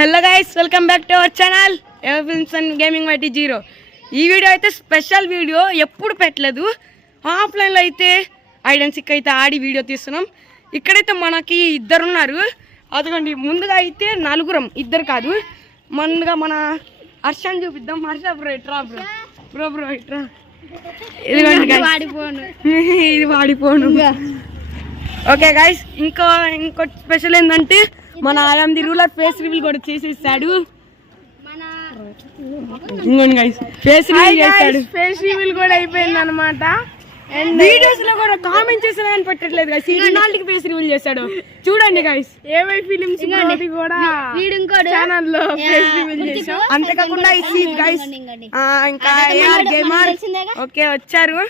Hello guys, welcome back to our channel films and gaming YT0. ఈ video అయితే special video, ఎప్పుడు పెట్టలేదు. ఆఫ్లైన్లో అయితే హైడ్ అండ్ సీక్ అయితే ఆడి వీడియో తీస్తున్నాం. ఇక్కడైతే మనకి ఇద్దరు ఉన్నారు. అదిగోండి, ముందుగా అయితే నలుగురం, ఇద్దరు కాదు. ముందుగా మన హర్షని చూపిద్దాం. హర్ష బ్రో ఇట్రా, బ్రో ఇట్రా. ఇదిగోండి ఇది వాడిపోను. ఓకే గైస్, ఇంకోటి స్పెషల్ ఏంటంటే మన I'm the ruler face reveal కూడా చేసేసాడు. ఇంకోండి గైస్, ఫేస్ రివీల్ కూడా అయిపోయింది అనమాట. వీడియోస్ లో కూడా కామెంట్ చేసినా అని పెట్టట్లేదు గైస్. ఈ నాలుగు ఫేస్ రివీల్ చేశాడు చూడండి గైస్. ఏవై ఫిలిమ్స్ కూడా ఛానల్ లో ఫేస్ రివీల్ చేశాం. అంతేకాకుండా ఈ సీన్ గైస్ ఇంకా AR గేమర్ ఓకే వచ్చారు.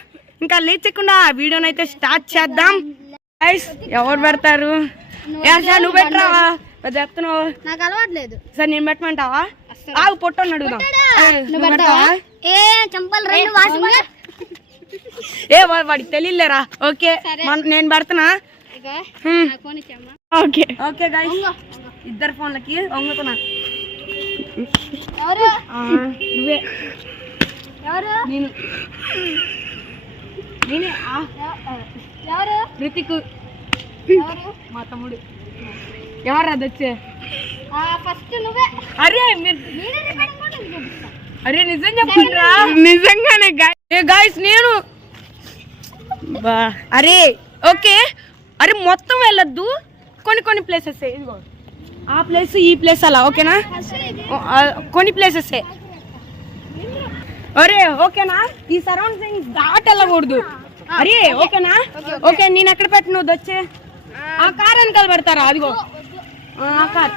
ఇంకా లేచకుండా వీడియోని అయితే స్టార్ట్ చేద్దాం గైస్. ఎవరు పెడతారు? నువ్వు పెట్టరావా? చెప్తున్నావు నాకు అలవాట్లేదు సార్. నేను పెట్టమంటావా? ఆగు, పొట్టని అడుగుదాం. వాడికి తెలియలేరా? ఓకే నేను పెడతానా? ఓకే ఓకే గైస్, ఇద్దరు ఫోన్లకి వంగుతున్నా. నువ్వే నేనే రితిక్, మా తమ్ముడు. ఎవరు అది వచ్చే? అరే నిజం చెప్పండిరా, నిజంగానే గాయస్. నేను అరే ఓకే, అరే మొత్తం వెళ్ళొద్దు, కొన్ని ప్లేసెస్. ఇదిగో ఆ ప్లేస్, ఈ ప్లేస్, అలా ఓకేనా? కొన్ని ప్లేసెస్ అరే ఓకేనా? ఈ సరౌండింగ్స్ దాటి వెళ్ళకూడదు. అరే ఓకేనా? ఓకే, నేను ఎక్కడ పెట్టు, నువ్వు వచ్చే ఆ కార్ వెనకాల పెడతారా? అదిగో ఆ కార్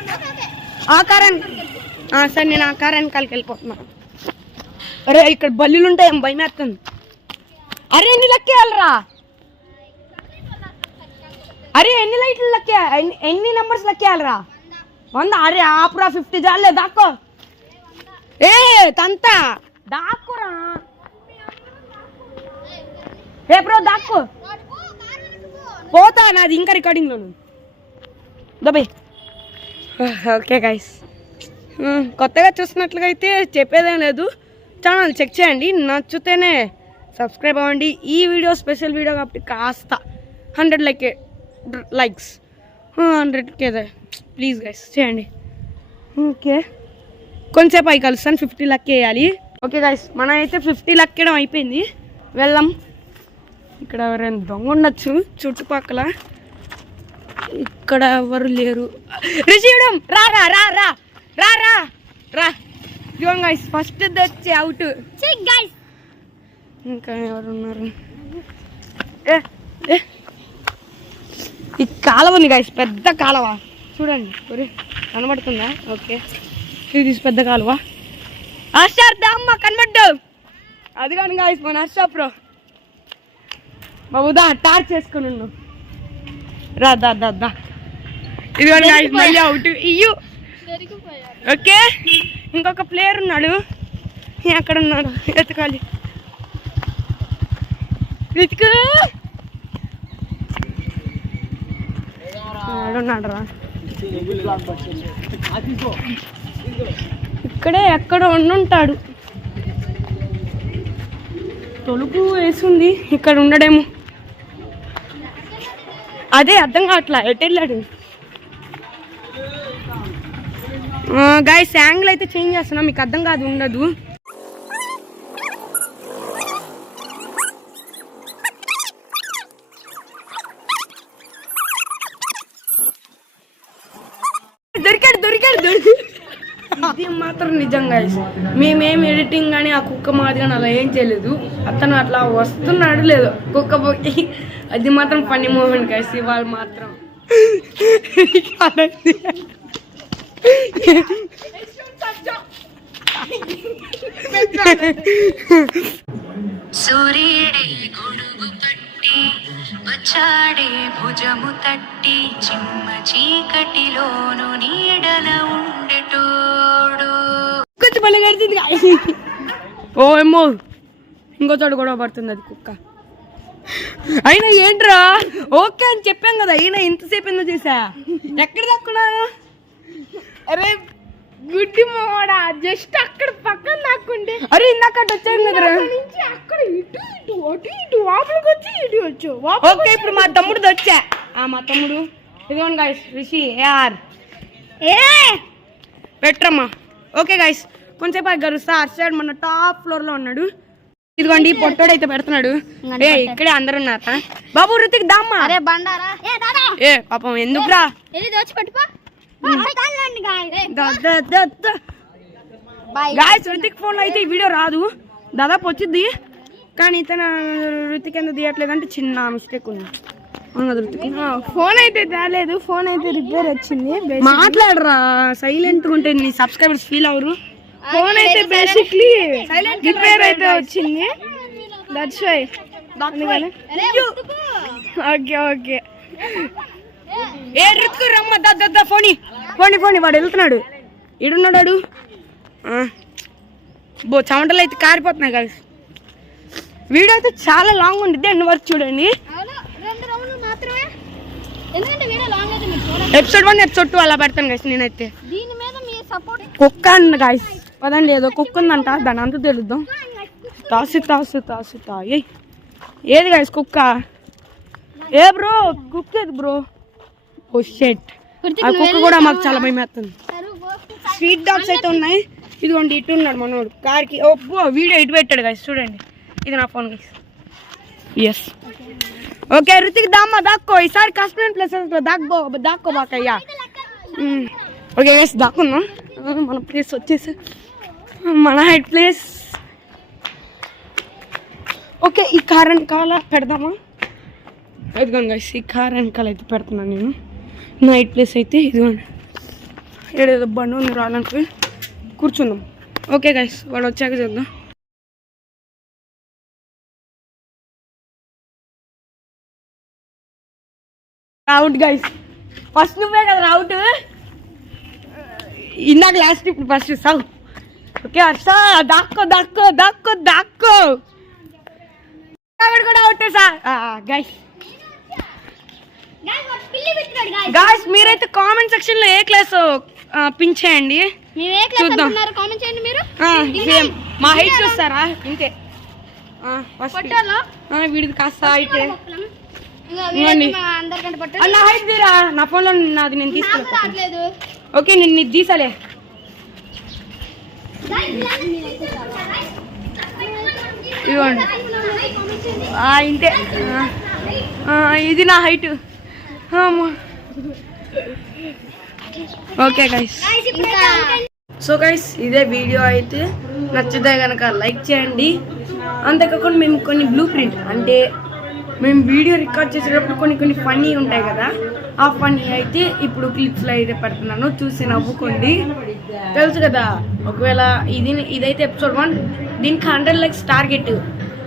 సరే, నేను ఆ కార్ వెనకాలకి వెళ్ళిపోతున్నా. అరే ఇక్కడ బల్లులు ఉంటాయి, ఏం భయం వేస్తుంది. అరే ఎన్ని లెక్కేయాలరా? అరే ఎన్ని లైట్లు ఎన్ని నెంబర్స్ లెక్కేయాలరా? 100. అరే ఆపురా, 50 చాలే. దాక్కో తంతా దాక్కురా. ఏ బ్రో దాక్కో, పోతా. నాది ఇంకా రికార్డింగ్లో దబే. ఓకే గైస్, కొత్తగా చూస్తున్నట్లుగా అయితే చెప్పేదేం లేదు. ఛానల్ చెక్ చేయండి, నచ్చితేనే సబ్స్క్రైబ్ అవ్వండి. ఈ వీడియో స్పెషల్ వీడియో కాబట్టి కాస్త 100 లైక్స్ 100K ప్లీజ్ గైస్ చేయండి. ఓకే, కొంచెంసేపు అయి కలుస్తాను. 50 లక్ వేయాలి. ఓకే గైస్, మనం అయితే 50 లక్ వేయడం అయిపోయింది. వెళ్దాం. ఇక్కడ ఎవరైనా దొంగ ఉండొచ్చు చుట్టుపక్కల. ఇక్కడ ఎవరు లేరు. రిసీవ్డం రా రా రా రా రా రా రా. ఇదిగో గైస్, ఫస్ట్ వచ్చి అవుట్. ఇంకా ఎవరు ఉన్నారు? ఈ కాలువ ఉంది గైస్, పెద్ద కాలువ చూడండి. ఒరే కనబడుతుందా? ఓకే, ఇది పెద్ద కాలువ. అమ్మ కనబడ్డు. అది కానీ గైస్ మన హర్ష ప్రో బాబుదా టార్చ్ చేసుకుని ఉన్నావు. రా దా దా దా. ఇదిగోండి గైస్, మళ్ళీ అవుట్. ఇయ్యు. ఓకే, ఇంకొక ప్లేయర్ ఉన్నాడు. ఎక్కడ ఉన్నాడు? ఎతకాలి. రితిక్ ఉన్నాడు రా. ఇక్కడే ఎక్కడ ఉండుంటాడు. తొలుపు వేసింది, ఇక్కడ ఉండడేమో. అదే అర్థం కావట్లా, ఎటు వెళ్ళాడు? గైస్ యాంగిల్ అయితే చేంజ్ చేస్తున్నా, మీకు అర్థం కాదు, ఉండదు. దొరికాడు. ఇది మాత్రం నిజం గైస్, మేమేం ఎడిటింగ్ కానీ ఆ కుక్క మాది కానీ అలా ఏం చేయలేదు. అతను అట్లా వస్తున్నాడు లేదు కుక్క పోయి. అది మాత్రం ఫన్నీ మూమెంట్ గైస్. ఇవాళ మాత్రం సూర్యుడే గొడుగు పట్టి వచ్చాడే భుజము తట్టి చిమ్మ చీకటిలోను నీడల ఉండేటోడు. కొంచెం మళ్ళీ కడిచింది. ఓ ఏమో ఇంకో చోటు గొడవ పడుతుంది అది కుక్క. అయినా ఏంట్రా ఓకే అని చెప్పాం కదా, అయినా ఇంతసేపు ఎందుకు చేసా? ఎక్కడ దక్కున్నా? అరే గుడ్డి మోడా జస్ట్ అక్కడ పక్కన నాకుంటే అరే ఇందాక అటు వచ్చాను కదరా. నుంచి అక్కడ ఇటు ఇటు అటు ఇటు వాపలికి వచ్చి ఇటు వచ్చు ఓకే ఇప్పుడు మా తమ్ముడు వచ్చా. మా తమ్ముడు ఇదిగోండి గైస్ రిషి ఏఆర్ పెట్రమ్మా. ఓకే గైస్ కొంచెంసేపు గరుస్తా. అటు సైడ్ మన టాప్ ఫ్లోర్ లో ఉన్నాడు. ఇదిగోండి పొట్టోడైతే పెడుతున్నాడు. ఇక్కడే అందరు ఉన్నారా బాబు? రుతిక్ దామ్మా. అరే బండారా పాపం ఎందుకురా. దోచి పట్టుకో గాయస్ రుతిక్ ఫోన్ లో అయితే ఈ వీడియో రాదు, దాదాపు వచ్చింది. కానీ ఇతను రుతిక్ ఎందుకు తీయట్లేదంటే చిన్న మిస్టేక్ ఉంది. ఫోన్ అయితే తేలేదు, ఫోన్ అయితే రిపేర్ వచ్చింది. మాట్లాడరా సైలెంట్ ఉంటే నీ సబ్స్క్రైబర్స్ ఫీల్ అవరు. ఫోన్ అయితే బేసిక్లీ రిపేర్ అయితే వచ్చింది. That's why. ఓకే ఓకే ఏ రుతుకు రమ్మ దద్ద ఫోని ఫోని ఫోని వాడు వెళ్తున్నాడు. ఇడున్నాడు. బో చెమటలు అయితే కారిపోతున్నాయి కదా. వీడియో అయితే చాలా లాంగ్ ఉండిద్ది. అన్ని వరకు చూడండి. ఎపిసోడ్ 1 ఎపిసోడ్ 2 అలా పెడతాను గైస్ నేనైతే. కుక్క అండి గైస్ పదండి. ఏదో కుక్క ఉందంట, దాని అంతా తెలుద్దాం. తాసు ఏది గైస్ కుక్క? ఏ బ్రో కుక్క ఏది బ్రో? ఓ షెట్. ఆ కుక్క కూడా మాకు చాలా భయం వేస్తుంది. స్ట్రీట్ డాగ్స్ అయితే ఉన్నాయి. ఇదిగోండి ఇటు ఉన్నాడు మనోడు కార్కి. ఓ వీడియో ఇటు పెట్టాడు గైస్ చూడండి. ఇది నా phone guys. Yes okay Ruthik దామ్మా దాక్కో. ఈసారి కస్టమర్ ప్లేసెస్ లో దాక్కో బాకయ్యా. Okay guys దాక్కుందాం. మన ప్లేస్ వచ్చేసి మన హైట్ ప్లేస్. ఓకే ఈ కార్ వెనకాల పెడదామా? ఇదిగోండి గైస్ ఈ కార్ వెనకాల అయితే పెడుతున్నాను నేను. నైట్ ప్లేస్ అయితే ఇదిగోండి. ఏడేదో బండి ఉంది రావడానికి కూర్చుందాం. ఓకే గైస్ వాడు వచ్చాక చూద్దాం. అవుట్ గైస్ ఫస్ట్ నువ్వే కదా అవుట్. ఇందాక లాస్ట్ ఇప్పుడు ఫస్ట్ సావు. ఓకే హర్ష దాక్కో దాక్కో దాక్కో దాక్కో. కూడా అవుట్ సార్ గైస్. గాయ్స్ మీరైతే కామెంట్ సెక్షన్ లో ఏ క్లాస్ పిన్ చేయండి చూద్దాం. మా హైట్ చూస్తారా? ఇంతే వీడిది కాస్త అయితే నా హైట్ తీరా. నా ఫోన్ లో నాది నేను తీసుకెళ్ళలేదు. ఓకే నేను నీకు తీసలే. ఇవ్వండి ఇంతే. ఇది నా height. Okay guys so guys ఇదే వీడియో అయితే నచ్చితే కనుక లైక్ చేయండి. అంతేకాకుండా మేము కొన్ని బ్లూ ప్రింట్ అంటే మేము వీడియో రికార్డ్ చేసేటప్పుడు కొన్ని ఫన్నీ ఉంటాయి కదా, ఆ ఫన్నీ అయితే ఇప్పుడు క్లిప్స్లో అయితే పెడుతున్నాను. చూసి నవ్వుకోండి. తెలుసు కదా ఒకవేళ ఇదైతే ఎపిసోడ్ 1 దీనికి 100 likes టార్గెట్.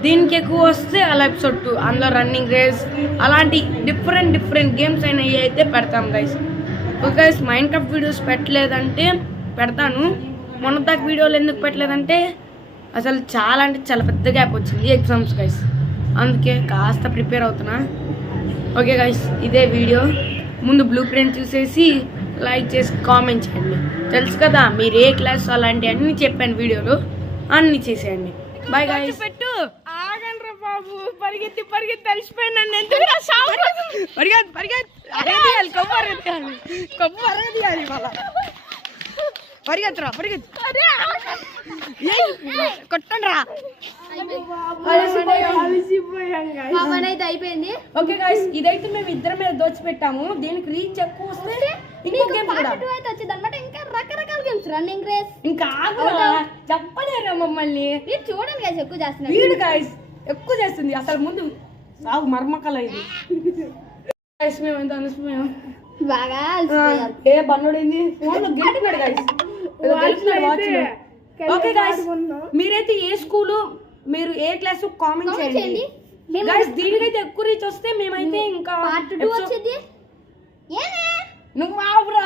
దీనికి ఎక్కువ వస్తే అలా ఎపిసోడ్ 2 అందులో రన్నింగ్ రేస్ అలాంటి డిఫరెంట్ గేమ్స్ అయినవి అయితే పెడతాం guys. Okay guys Minecraft videos పెట్టలేదంటే పెడతాను. మొన్న దాకా వీడియోలు ఎందుకు పెట్టలేదంటే అసలు చాలా అంటే చాలా పెద్ద గ్యాప్ వచ్చింది ఎగ్జామ్స్ గైస్, అందుకే కాస్త ప్రిపేర్ అవుతున్నా. ఓకే గైస్ ఇదే వీడియో. ముందు బ్లూ ప్రింట్ చూసేసి లైక్ చేసి కామెంట్ చేయండి. తెలుసు కదా మీరు ఏ క్లాస్ అలాంటి అన్ని చెప్పాను వీడియోలో, అన్ని చేసేయండి. Bye guys. పెట్టు ఆగండ్రా బాబు, పరిగెత్తి తలిసిపోయినా ఎందుకు పరిగెత్తాలి కొబ్బరి అరగదీయాలి మళ్ళా. పరిగెత్తరా కొట్టండి రా. అయిపోయింది. ఓకే గైస్ ఇదైతే మేము ఇద్దరం మీద దోచిపెట్టాము. దీనికి రీచ్ ఎక్కువ వస్తే ఇంకో గేమ్ కూడా ఇంకా రకరకాల గేమ్స్ రన్నింగ్ రేస్ ఇంకా చెప్పలేరా మమ్మల్ని. మీరు చూడండి గైస్ ఎక్కువ చేస్తున్నారు. వీడు గైస్ ఎక్కువ చేస్తుంది అసలు. ముందు సాగు మర్మకల ఇది గైస్. మేము ఎంత అలసిపోయాం బాగా. ఏ బన్నోడైంది ఫోన్ లో గెలిచినాడు గైస్. ఓకే గైస్ మీరైతే ఏ స్కూలు మీరు ఏ క్లాస్ కామెంట్ చేయండి గైస్. దీనికైతే ఎక్కువ రీచ్ వస్తే మేమైతే ఇంకా నువ్వు ఆవురా.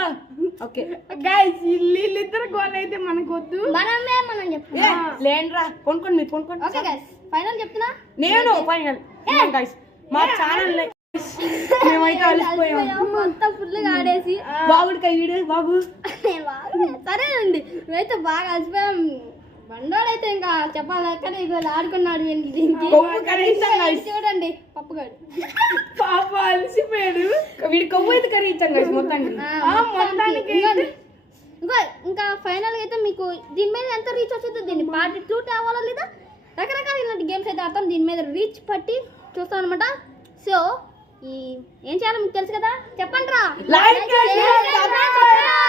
ఓకే గైస్ వీళ్ళిద్దరు గోల్ అయితే మనకు వద్దు, మనం చెప్తాం. లేండ్రా కొనుక్కోండి మీరు కొనుక్కోండి. ఓకే గైస్ ఫైనల్ చెప్తున్నా నేను ఫైనల్ గైస్. మా ఛానల్ మేమైతే అలసిపోయాం. మొత్తం ఫుల్గా ఆడేసి బాబుడికి వీడియో బాబు సరేనండి మేమైతే బాగా అలసిపోయాం. బండోడైతే ఇంకా చెప్పాలి ఇక ఆడుకున్నాడు కొవ్వు కరిగించాం guys. చూడండి పప్పుగాడు పాప అలసిపోయాడు. వీడి కొవ్వు అయితే కరిగించాం guys మొత్తానికి. మొత్తానికి ఇంకా ఫైనల్ గా అయితే మీకు దీని మీద ఎంత రీచ్ వచ్చిందో దీన్ని పార్ట్ 2 తేవాలా లేదా రకరకాల ఇలాంటి గేమ్స్ అయితే ఆడతాం. దీని మీద రీచ్ పట్టి చూస్తాం అనమాట. సో ఏం చేయాలో మీకు తెలుసు కదా, చెప్పండి రా. Like, share, subscribe.